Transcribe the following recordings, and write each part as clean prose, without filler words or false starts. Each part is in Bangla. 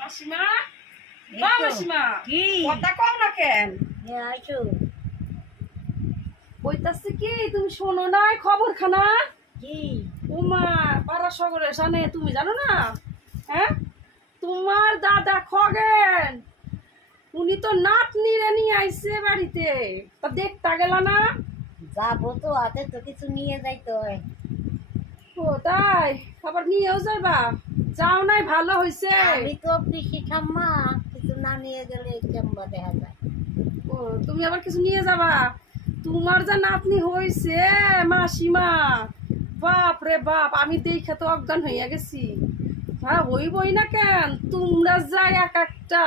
মাসিমা বা মাসিমা কি কথা কম না কেন? আইছো কইতাছি কি তুমি শোনো না খবর খানা? কি উমা পাড়া শহরে জানে তুমি জানো না? হ্যাঁ তোমার দাদা খগেন উনি তো নাতনিরে নিয়ে আইছে বাড়িতে, তা দেখতে গেল না? যাবো তো, হাতে তো কিছু নিয়ে যাইতে হয়। ও তাই, আবার নিয়েও যাইবা? যাও নাই ভালো হইছে। আমি তো পিসি ঠাম্মা, কিছু না নিয়ে গেলে কেমন দেখা যায়। ও তুমি আবার কিছু নিয়ে যাবা? তোমার যা নাতনি হইছে মাসিমা, বাপ রে বাপ, আমি দেখে তো অজ্ঞান হইয়া গেছি। হ্যাঁ হইবই না কেন, তোমরা যাই এক একটা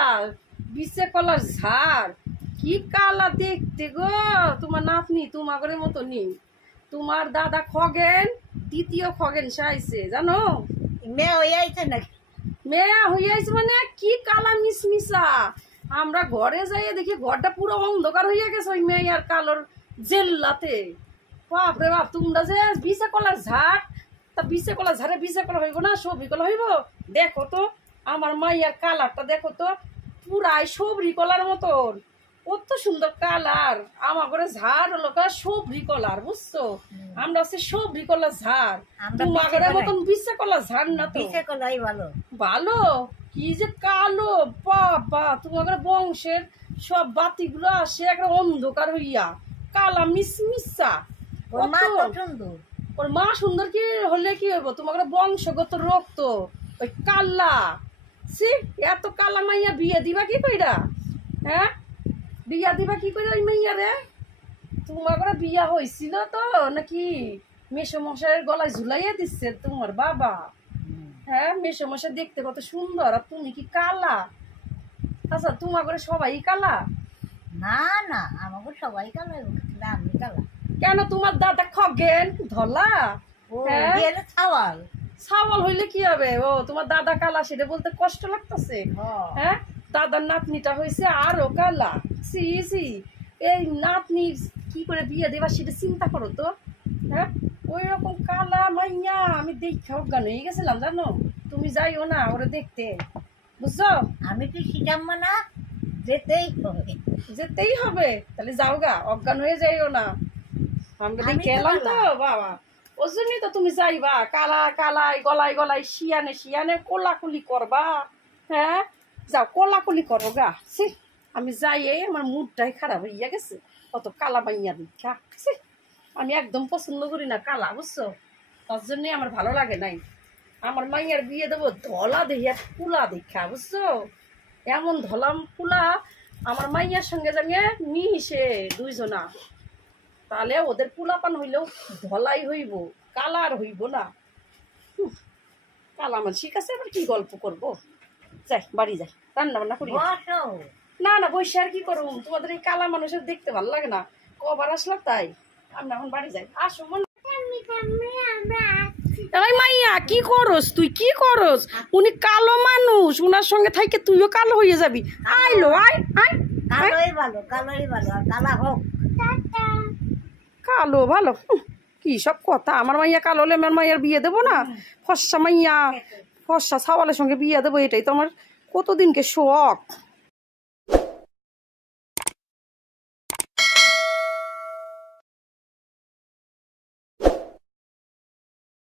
বিছে কলার ঝাড়, কি কালা দেখতে গো তোমার নাতনি, তোমার মতো নি। তোমার দাদা খগেন দ্বিতীয় খগেন সে আইছে জানো? মেয়ে হয়ে আইছে নাকি? মেয়া হইয়াছে মানে কি কালা মিসমিসা। আমরা ঘরে যাইয়ে দেখি ঘরটা পুরো অন্ধকার হইয়া গেছে ওই মেয়ার কালোর জেল্লাতে। বাপ রে বাপ, তোমরা যে বিছে কলার ঝাড়, তা বিছে কলার ঝাড়ে বিছে কলা হইব না সবরি কলা হইব? দেখো তো আমার মাইয়ার কালারটা, দেখো তো পুরাই সবরি কলার মতন, কত সুন্দর কালার। আমার ঘরে ঝাড় হলো সবরি কলার, বুঝছো? আমরা হচ্ছে সবরি কলার ঝাড়, তোমার ঘরের মতন বিছে কলার ঝাড় না তো। বিছে কলাই ভালো ভালো কি যে কালো, বাবা তোমার বংশের সব বাতিগুলো আসে একটা অন্ধকার হইয়া কালা মিসমিসা। ওর মা তো সুন্দর। ওর মা সুন্দর কি হলে কি হইব, তোমার বংশগত রক্ত ওই কালা। সি এত কালা মাইয়া বিয়ে দিবা কি কইরা? হ্যাঁ বিয়া দিবা কি কইরা ওই মাইয়া রে? তোমার বিয়া হয়েছিল তো নাকি মেসমশাইয়ের গলায় ঝুলাইয়া দিচ্ছে তোমার বাবা? হ্যাঁ মেসমশাই দেখতে কত সুন্দর, আর তুমি কি কালা? আচ্ছা তোমার ঘরে সবাই কালা? না না, আমাকে সবাই কালা, আমি কালা কেন? তোমার দাদা খগেন ধলা। ছাওয়াল ছাওয়াল হইলে কি হবে? ও তোমার দাদা কালা সেটা বলতে কষ্ট লাগতেছে? হ্যাঁ দাদার নাতনিটা হয়েছে আরো কালা। সি সি, এই নাতনি কি করে বিয়ে দেবা সেটা চিন্তা করো তো। হ্যাঁ ওই রকম কালা মাইয়া আমি দেখে অজ্ঞান হয়ে গেছিলাম জানো। তুমি যাইও না ওরা দেখতে, বুঝছো? আমি কি শিখাম্মা না, যেতেই হবে। যেতেই হবে, তাহলে যাও গা, অজ্ঞান হয়ে যাইও না। আমরা দেখে এলাম তো বাবা, ওর জন্যই তো তুমি যাইবা কালা কালাই গলায় গলায় শিয়ানে শিয়ানে কোলাকুলি করবা। হ্যাঁ যাও কোলাকুলি করো গা। সি আমি যাই, আমার মুডটাই খারাপ হইয়া গেছে কত কালা মাইয়া দেখা। আমি একদম পছন্দ করি না কালা, বুঝছো? তার জন্যই আমার ভালো লাগে নাই। আমার মাইয়ার বিয়ে দেবো ধলা দেখিয়া কুলা দেখা, বুঝছো? এমন ধলাম কুলা আমার মাইয়ার সঙ্গে সঙ্গে মিশে দুইজনা, তাহলে ওদের পুলাপান হইলেও ধলাই হইব, কালার হইব না। কালা মানুষ ঠিক আছে, এবার কি গল্প করব? যাই বাড়ি যাই, রান্না বান্না করি। না না বসে আর কি করবো, তোমাদের এই কালা মানুষের দেখতে ভালো লাগে না, কবার আসলাম তাই। আমি এখন বাড়ি যাই, আসো মনে। মাইয়া কি করস তুই, কি করস? উনি কালো মানুষ, উনার সঙ্গে থাইকে তুইও কালো হয়ে যাবি। আইলো আয় আয়, কালোই ভালো, কালোই ভালো, কালা হোক। কালো ভালো কি সব কথা? আমার মাইয়া কালো হলে আমার মাইয়ার বিয়ে দেবো না? ফর্সা মাইয়া ফর্সা ছাওয়ালের সঙ্গে বিয়ে দেবো, এটাই তো আমার কতদিনকে শখ।